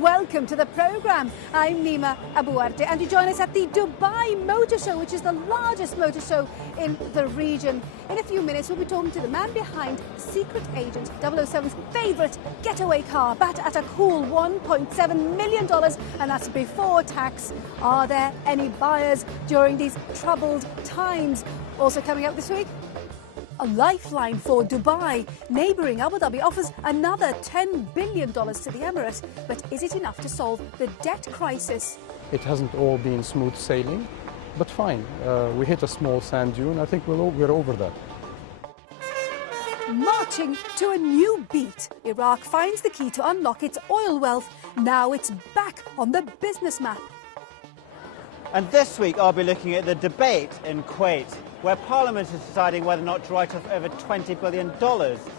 Welcome to the programme. I'm Nima Abuarte, and you join us at the Dubai Motorshow, which is the largest motor show in the region. In a few minutes, we'll be talking to the man behind Secret Agent 007's favourite getaway car, backed at a cool $1.7 million, and that's before tax. Are there any buyers during these troubled times? Also coming up this week, a lifeline for Dubai. Neighbouring Abu Dhabi offers another $10 billion to the Emirates. But is it enough to solve the debt crisis? It hasn't all been smooth sailing, but fine. We hit a small sand dune. I think we're over that. Marching to a new beat, Iraq finds the key to unlock its oil wealth. Now it's back on the business map. And this week I'll be looking at the debate in Kuwait, where Parliament is deciding whether or not to write off over $20 billion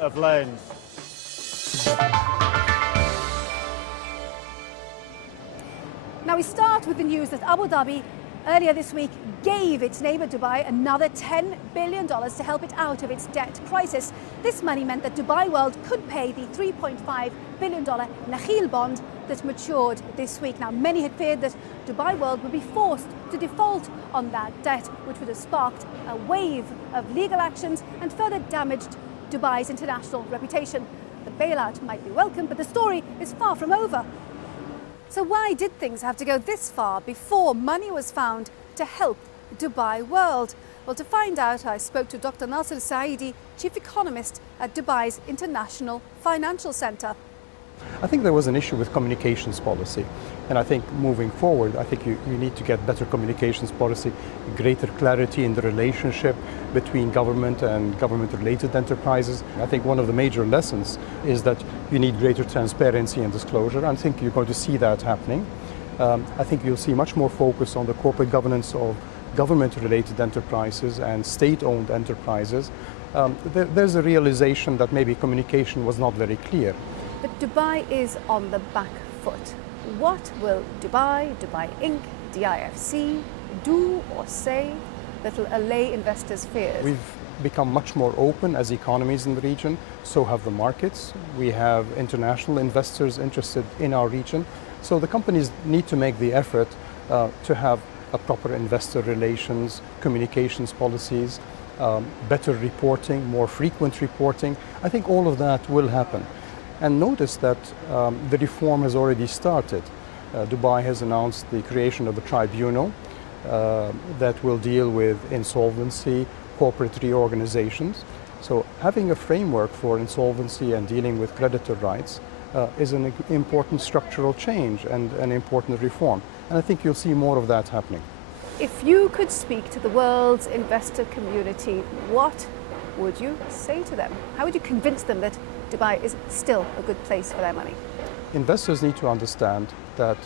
of loans. Now we start with the news that Abu Dhabi earlier this week gave its neighbour Dubai another $10 billion to help it out of its debt crisis. This money meant that Dubai World could pay the $3.5 billion Nakheel bond that matured this week. Now, many had feared that Dubai World would be forced to default on that debt, which would have sparked a wave of legal actions and further damaged Dubai's international reputation. The bailout might be welcome, but the story is far from over. So why did things have to go this far before money was found to help Dubai World? Well, to find out, I spoke to Dr. Nasser Saidi, Chief Economist at Dubai's International Financial Centre. I think there was an issue with communications policy. And I think moving forward, I think you need to get better communications policy, greater clarity in the relationship between government and government-related enterprises. I think one of the major lessons is that you need greater transparency and disclosure. I think you're going to see that happening. I think you'll see much more focus on the corporate governance of government-related enterprises and state-owned enterprises. There's a realization that maybe communication was not very clear. But Dubai is on the back foot. What will Dubai Inc., DIFC do or say that will allay investors' fears? We've become much more open as economies in the region, so have the markets. We have international investors interested in our region. So the companies need to make the effort to have a proper investor relations, communications policies, better reporting, more frequent reporting. I think all of that will happen. And notice that the reform has already started. Dubai has announced the creation of a tribunal that will deal with insolvency, corporate reorganizations. So having a framework for insolvency and dealing with creditor rights is an important structural change and an important reform. And I think you'll see more of that happening. If you could speak to the world's investor community, what would you say to them? How would you convince them that Dubai is still a good place for their money? Investors need to understand that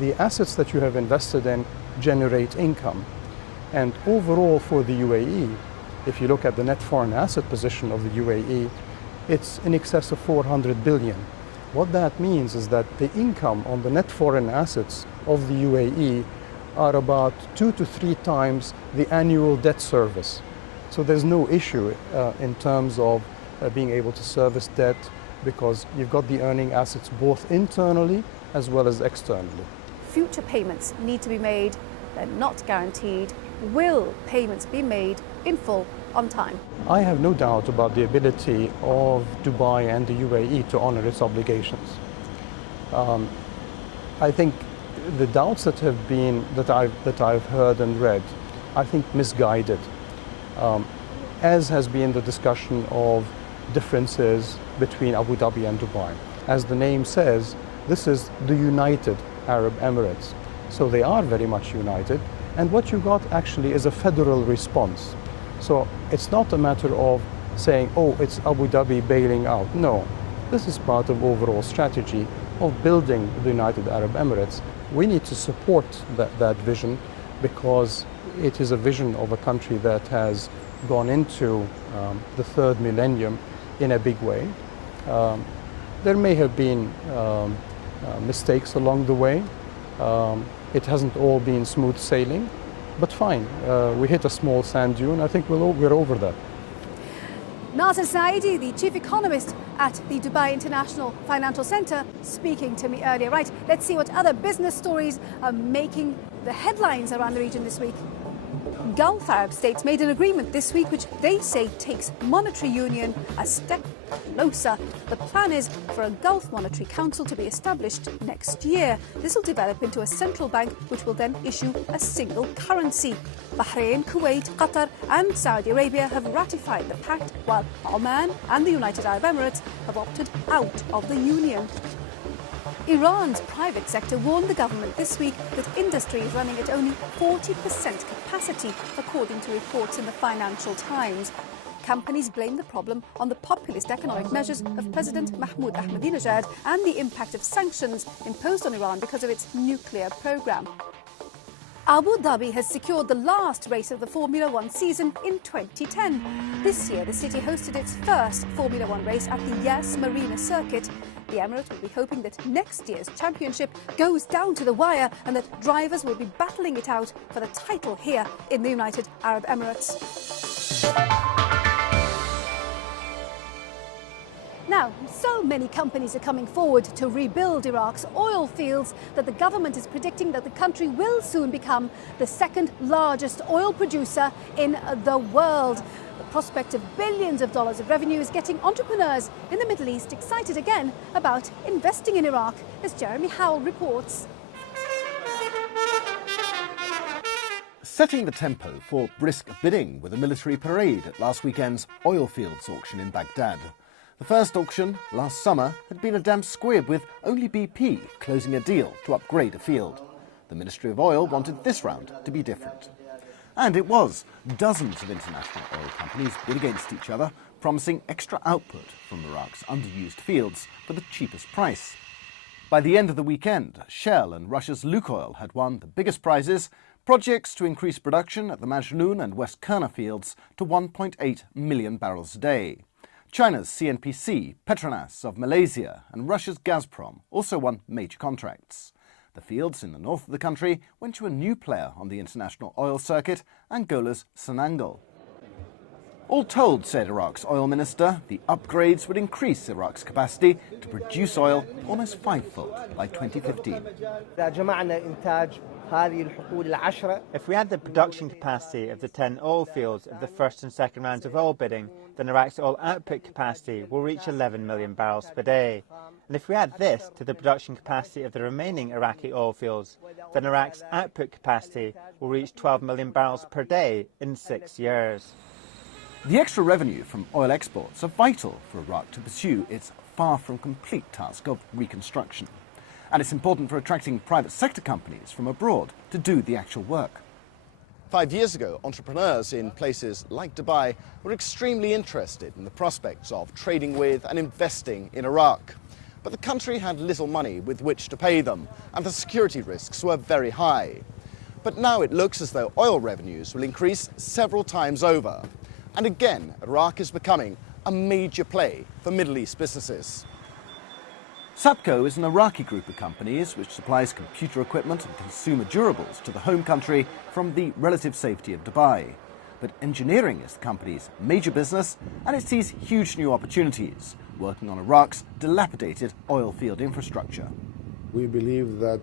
the assets that you have invested in generate income. And overall for the UAE, if you look at the net foreign asset position of the UAE, it's in excess of 400 billion. What that means is that the income on the net foreign assets of the UAE are about 2 to 3 times the annual debt service. So there's no issue in terms of being able to service debt because you've got the earning assets both internally as well as externally. Future payments need to be made. They're not guaranteed. Will payments be made in full on time? I have no doubt about the ability of Dubai and the UAE to honor its obligations. I think the doubts that have been that I've heard and read, I think misguided. As has been the discussion of differences between Abu Dhabi and Dubai. As the name says, this is the United Arab Emirates. So they are very much united. And what you got actually is a federal response. So it's not a matter of saying, oh, it's Abu Dhabi bailing out. No, this is part of overall strategy of building the United Arab Emirates. We need to support that vision because it is a vision of a country that has gone into the third millennium in a big way. There may have been mistakes along the way. It hasn't all been smooth sailing, But fine, we hit a small sand dune. I think we're over that. Nasser Saidi, the chief economist at the Dubai International Financial Centre, speaking to me earlier. Right, let's see what other business stories are making the headlines around the region this week. Gulf Arab states made an agreement this week which they say takes monetary union a step closer. The plan is for a Gulf Monetary Council to be established next year. This will develop into a central bank which will then issue a single currency. Bahrain, Kuwait, Qatar and Saudi Arabia have ratified the pact, while Oman and the United Arab Emirates have opted out of the union. Iran's private sector warned the government this week that industry is running at only 40% capacity, according to reports in the Financial Times. Companies blame the problem on the populist economic measures of President Mahmoud Ahmadinejad and the impact of sanctions imposed on Iran because of its nuclear program. Abu Dhabi has secured the last race of the Formula One season in 2010. This year, the city hosted its first Formula One race at the Yas Marina circuit. The Emirate will be hoping that next year's championship goes down to the wire and that drivers will be battling it out for the title here in the United Arab Emirates. Now, so many companies are coming forward to rebuild Iraq's oil fields that the government is predicting that the country will soon become the second largest oil producer in the world. The prospect of billions of dollars of revenue is getting entrepreneurs in the Middle East excited again about investing in Iraq, as Jeremy Howell reports. Setting the tempo for brisk bidding with a military parade at last weekend's oil fields auction in Baghdad. The first auction, last summer, had been a damn squib, with only BP closing a deal to upgrade a field. The Ministry of Oil wanted this round to be different. And it was. Dozens of international oil companies bid against each other, promising extra output from Iraq's underused fields for the cheapest price. By the end of the weekend, Shell and Russia's Lukoil had won the biggest prizes: projects to increase production at the Majnoon and West Kurna fields to 1.8 million barrels a day. China's CNPC, Petronas of Malaysia and Russia's Gazprom also won major contracts. The fields in the north of the country went to a new player on the international oil circuit, Angola's Sonangol. All told, said Iraq's oil minister, the upgrades would increase Iraq's capacity to produce oil almost fivefold by 2015. If we add the production capacity of the 10 oil fields of the first and second rounds of oil bidding, then Iraq's oil output capacity will reach 11 million barrels per day. And if we add this to the production capacity of the remaining Iraqi oil fields, then Iraq's output capacity will reach 12 million barrels per day in 6 years. The extra revenue from oil exports are vital for Iraq to pursue its far from complete task of reconstruction. And it's important for attracting private sector companies from abroad to do the actual work. 5 years ago, entrepreneurs in places like Dubai were extremely interested in the prospects of trading with and investing in Iraq. But the country had little money with which to pay them, and the security risks were very high. But now it looks as though oil revenues will increase several times over. And again, Iraq is becoming a major play for Middle East businesses. Sapco is an Iraqi group of companies which supplies computer equipment and consumer durables to the home country from the relative safety of Dubai. But engineering is the company's major business, and it sees huge new opportunities, working on Iraq's dilapidated oil field infrastructure. We believe that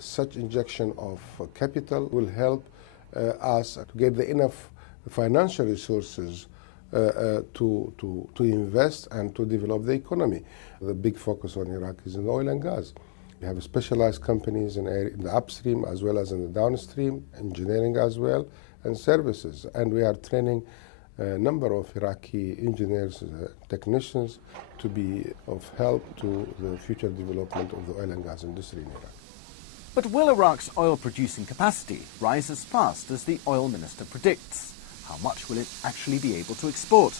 such injection of capital will help us to get enough financial resources to invest and to develop the economy. The big focus on Iraq is in oil and gas. We have specialized companies in the upstream as well as in the downstream, engineering as well, and services. And we are training a number of Iraqi engineers, technicians, to be of help to the future development of the oil and gas industry in Iraq. But will Iraq's oil-producing capacity rise as fast as the oil minister predicts? How much will it actually be able to export?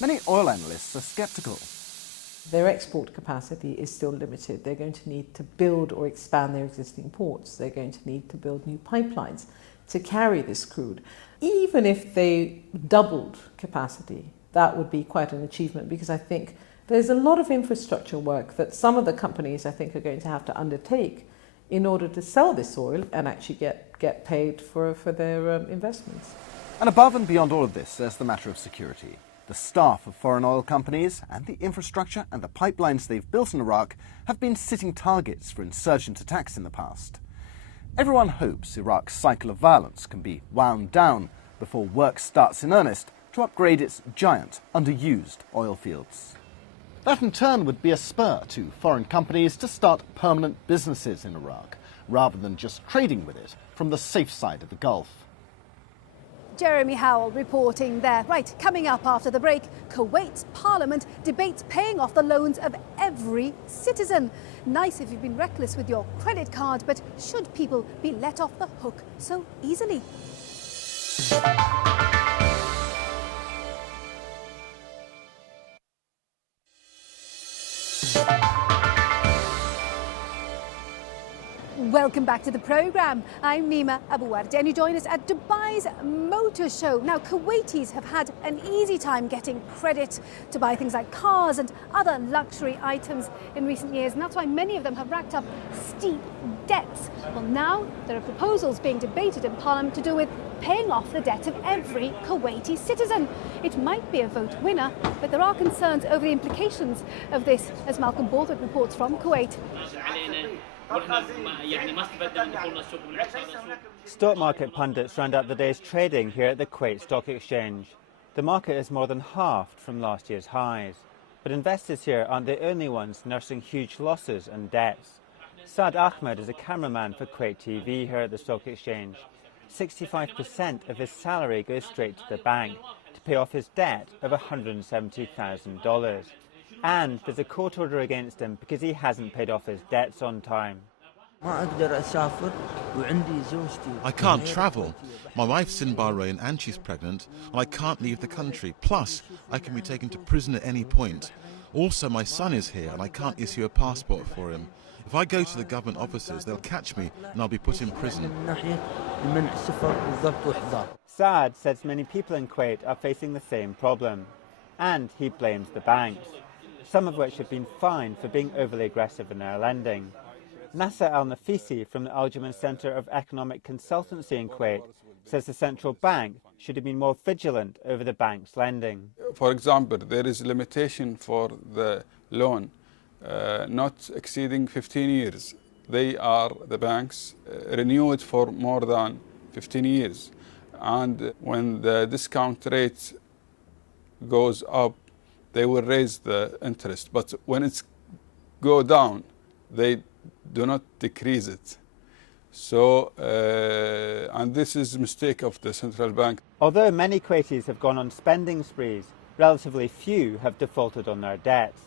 Many oil analysts are sceptical. Their export capacity is still limited. They're going to need to build or expand their existing ports. They're going to need to build new pipelines to carry this crude. Even if they doubled capacity, that would be quite an achievement, because I think there's a lot of infrastructure work that some of the companies, I think, are going to have to undertake in order to sell this oil and actually get paid for their investments. And above and beyond all of this, there's the matter of security. The staff of foreign oil companies and the infrastructure and the pipelines they've built in Iraq have been sitting targets for insurgent attacks in the past. Everyone hopes Iraq's cycle of violence can be wound down before work starts in earnest to upgrade its giant, underused oil fields. That in turn would be a spur to foreign companies to start permanent businesses in Iraq, rather than just trading with it from the safe side of the Gulf. Jeremy Howell reporting there. Right, coming up after the break, Kuwait's parliament debates paying off the loans of every citizen. Nice if you've been reckless with your credit card, but should people be let off the hook so easily? Welcome back to the programme. I'm Nima Abouardi and you join us at Dubai's Motorshow. Now, Kuwaitis have had an easy time getting credit to buy things like cars and other luxury items in recent years, and that's why many of them have racked up steep debts. Well, now there are proposals being debated in Parliament to do with paying off the debt of every Kuwaiti citizen. It might be a vote winner, but there are concerns over the implications of this, as Malcolm Baldwin reports from Kuwait. Stock market pundits round up the day's trading here at the Kuwait Stock Exchange. The market is more than halved from last year's highs. But investors here aren't the only ones nursing huge losses and debts. Saad Ahmed is a cameraman for Kuwait TV here at the Stock Exchange. 65% of his salary goes straight to the bank to pay off his debt of $170,000. And there's a court order against him because he hasn't paid off his debts on time. I can't travel. My wife's in Bahrain and she's pregnant, and I can't leave the country. Plus, I can be taken to prison at any point. Also, my son is here and I can't issue a passport for him. If I go to the government offices, they'll catch me and I'll be put in prison. Saad says many people in Kuwait are facing the same problem. And he blames the banks, some of which have been fined for being overly aggressive in their lending. Nasser Al-Nafisi from the Al-Jaman Centre of Economic Consultancy in Kuwait says the central bank should have been more vigilant over the bank's lending. For example, there is a limitation for the loan not exceeding 15 years. The banks renew it for more than 15 years. And when the discount rate goes up, they will raise the interest. But when it's go down, they do not decrease it. So, and this is a mistake of the central bank. Although many Kuwaitis have gone on spending sprees, relatively few have defaulted on their debts.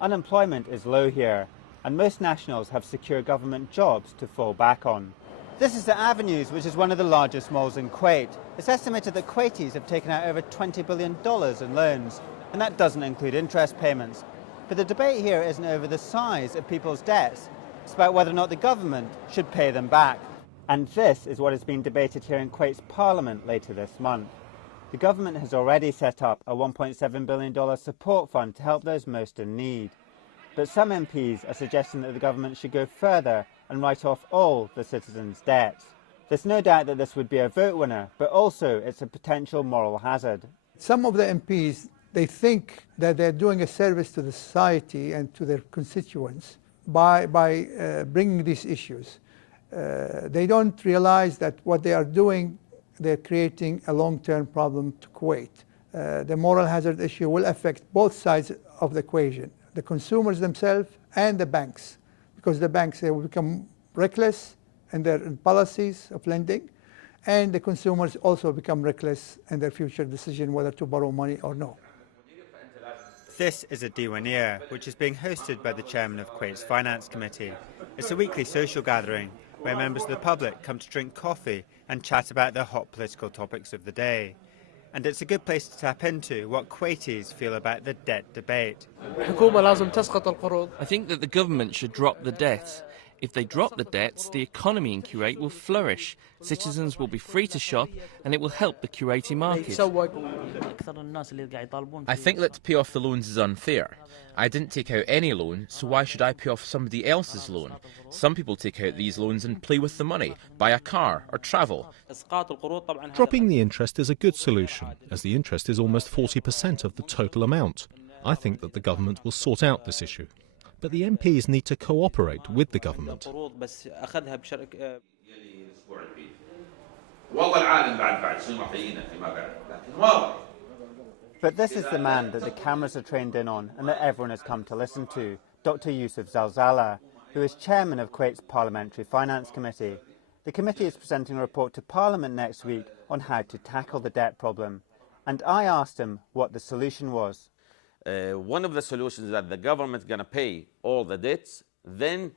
Unemployment is low here, and most nationals have secure government jobs to fall back on. This is the Avenues, which is one of the largest malls in Kuwait. It's estimated that Kuwaitis have taken out over $20 billion in loans, and that doesn't include interest payments. But the debate here isn't over the size of people's debts. It's about whether or not the government should pay them back. And this is what is being debated here in Kuwait's parliament later this month. The government has already set up a $1.7 billion support fund to help those most in need. But some MPs are suggesting that the government should go further and write off all the citizens' debts. There's no doubt that this would be a vote winner, but also it's a potential moral hazard. Some of the MPs, they think that they're doing a service to the society and to their constituents by bringing these issues. They don't realize that what they are doing, they're creating a long-term problem to Kuwait. The moral hazard issue will affect both sides of the equation, the consumers themselves and the banks, because the banks, they will become reckless in their policies of lending, and the consumers also become reckless in their future decision whether to borrow money or no. This is a Diwaniyah, which is being hosted by the chairman of Kuwait's Finance Committee. It's a weekly social gathering where members of the public come to drink coffee and chat about the hot political topics of the day. And it's a good place to tap into what Kuwaitis feel about the debt debate. I think that the government should drop the debt. If they drop the debts, the economy in Kuwait will flourish. Citizens will be free to shop and it will help the Kuwaiti market. I think that to pay off the loans is unfair. I didn't take out any loan, so why should I pay off somebody else's loan? Some people take out these loans and play with the money, buy a car or travel. Dropping the interest is a good solution, as the interest is almost 40% of the total amount. I think that the government will sort out this issue. But the MPs need to cooperate with the government. But this is the man that the cameras are trained in on and that everyone has come to listen to, Dr. Yusuf Zalzala, who is chairman of Kuwait's Parliamentary Finance Committee. The committee is presenting a report to Parliament next week on how to tackle the debt problem. And I asked him what the solution was. One of the solutions is that the government is going to pay all the debts, then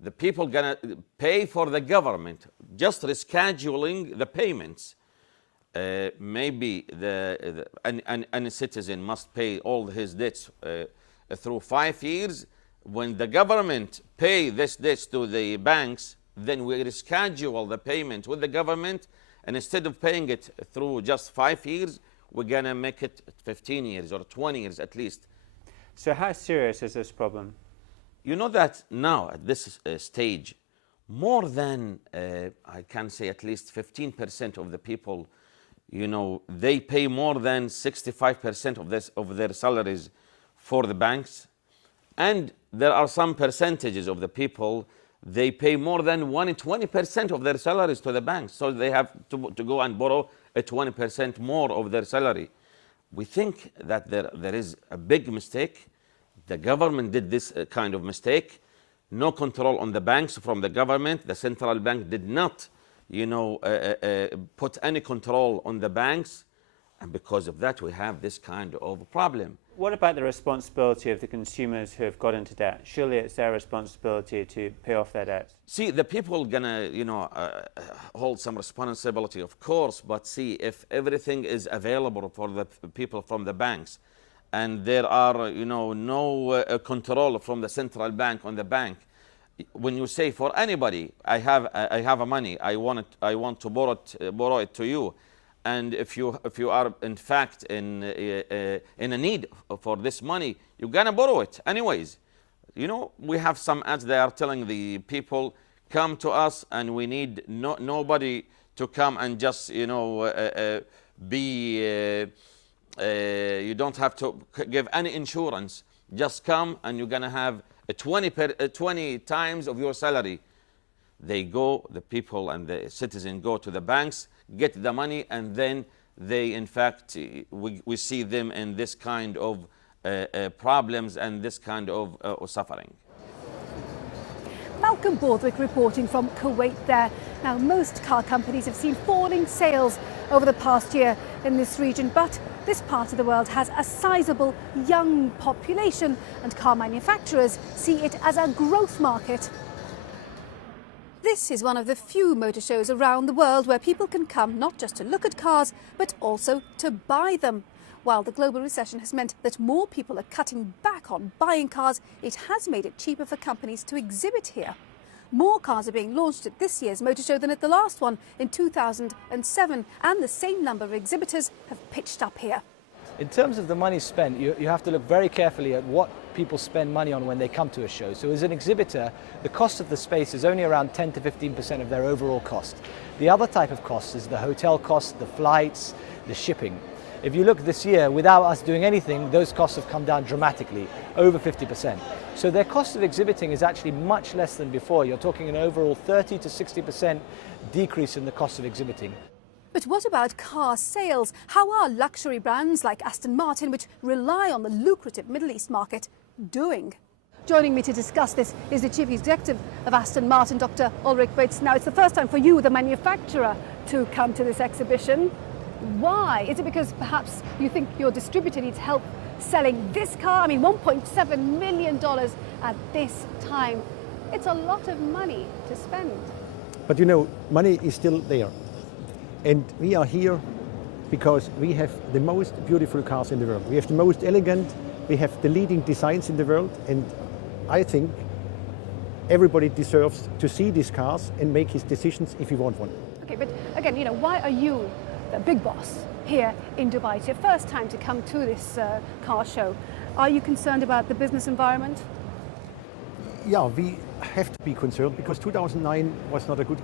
the people going to pay for the government, just rescheduling the payments. Maybe any citizen must pay all his debts through 5 years. When the government pay this debts to the banks, then we reschedule the payment with the government, and instead of paying it through just 5 years, we're going to make it 15 years or 20 years at least. So how serious is this problem? You know that now at this stage, more than, I can say at least 15% of the people, you know, they pay more than 65% of their salaries for the banks. And there are some percentages of the people, they pay more than 20% of their salaries to the banks. So they have to go and borrow 20% more of their salary. We think that there is a big mistake. The government did this kind of mistake. No control on the banks from the government. The central bank did not, you know, put any control on the banks. And because of that, we have this kind of problem. What about the responsibility of the consumers who have got into debt? Surely it's their responsibility to pay off their debts. See, the people gonna, you know, hold some responsibility, of course, but see, if everything is available for the people from the banks, and there are, you know, no control from the central bank on the bank, when you say for anybody, I have a money, I want to borrow it to you. And if you are in fact in a need for this money, you're gonna borrow it anyways. You know, we have some ads that are telling the people, come to us, and we need nobody to come and just, you know, you don't have to give any insurance. Just come and you're gonna have 20 times of your salary. They go, the people and the citizen go to the banks, get the money, and then they, in fact, we see them in this kind of problems and this kind of suffering. Malcolm Borthwick reporting from Kuwait there. Now, most car companies have seen falling sales over the past year in this region, but this part of the world has a sizable young population, and car manufacturers see it as a growth market. This is one of the few motor shows around the world where people can come not just to look at cars, but also to buy them. While the global recession has meant that more people are cutting back on buying cars, it has made it cheaper for companies to exhibit here. More cars are being launched at this year's motor show than at the last one in 2007, and the same number of exhibitors have pitched up here. In terms of the money spent, you have to look very carefully at what people spend money on when they come to a show. So as an exhibitor, the cost of the space is only around 10 to 15% of their overall cost. The other type of cost is the hotel costs, the flights, the shipping. If you look this year, without us doing anything, those costs have come down dramatically, over 50%. So their cost of exhibiting is actually much less than before. You're talking an overall 30 to 60% decrease in the cost of exhibiting. But what about car sales? How are luxury brands like Aston Martin, which rely on the lucrative Middle East market, doing? Joining me to discuss this is the Chief Executive of Aston Martin, Dr. Ulrich Bates. Now, it's the first time for you, the manufacturer, to come to this exhibition. Why? Is it because perhaps you think your distributor needs help selling this car? I mean, $1.7 million at this time. It's a lot of money to spend. But you know, money is still there. And we are here because we have the most beautiful cars in the world. We have the most elegant, we have the leading designs in the world, and I think everybody deserves to see these cars and make his decisions if he wants one. Okay, but again, why are you the big boss here in Dubai? It's your first time to come to this car show. Are you concerned about the business environment? Yeah, we have to be concerned because 2009 was not a good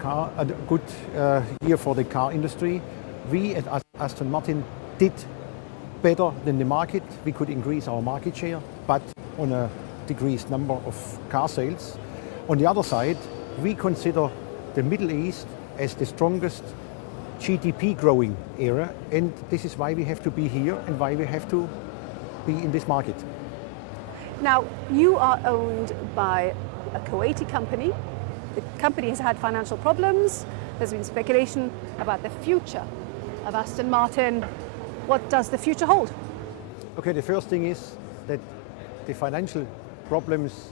year for the car industry. We at Aston Martin did better than the market. We could increase our market share, but on a decreased number of car sales. On the other side, we consider the Middle East as the strongest GDP growing area, and this is why we have to be here and why we have to be in this market. Now, you are owned by a Kuwaiti company. The company has had financial problems. There's been speculation about the future of Aston Martin. What does the future hold? Okay, the first thing is that the financial problems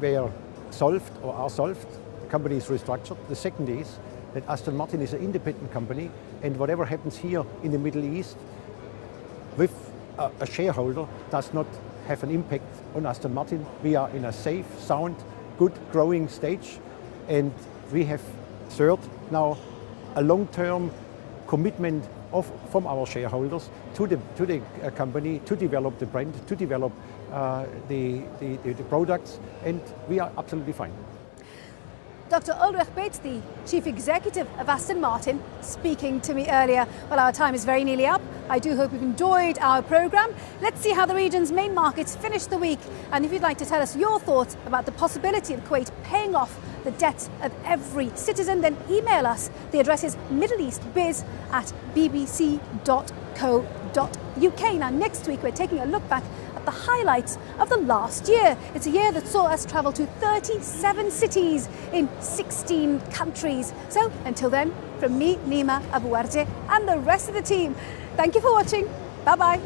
were solved or are solved. The company is restructured. The second is that Aston Martin is an independent company, and whatever happens here in the Middle East with a shareholder does not have an impact on Aston Martin. We are in a safe, sound, good growing stage, and we have served now a long-term commitment from our shareholders to the company to develop the brand, to develop the products, and we are absolutely fine. Dr. Ulrich Bates, the Chief Executive of Aston Martin, speaking to me earlier. Well, our time is very nearly up. I do hope you've enjoyed our programme. Let's see how the region's main markets finish the week. And if you'd like to tell us your thoughts about the possibility of Kuwait paying off the debts of every citizen, then email us. The address is middleeastbiz@bbc.co.uk. Now, next week, we're taking a look back at the highlights of the last year. It's a year that saw us travel to 37 cities in 16 countries. So, until then, from me, Nima Abuarje, and the rest of the team, thank you for watching. Bye-bye.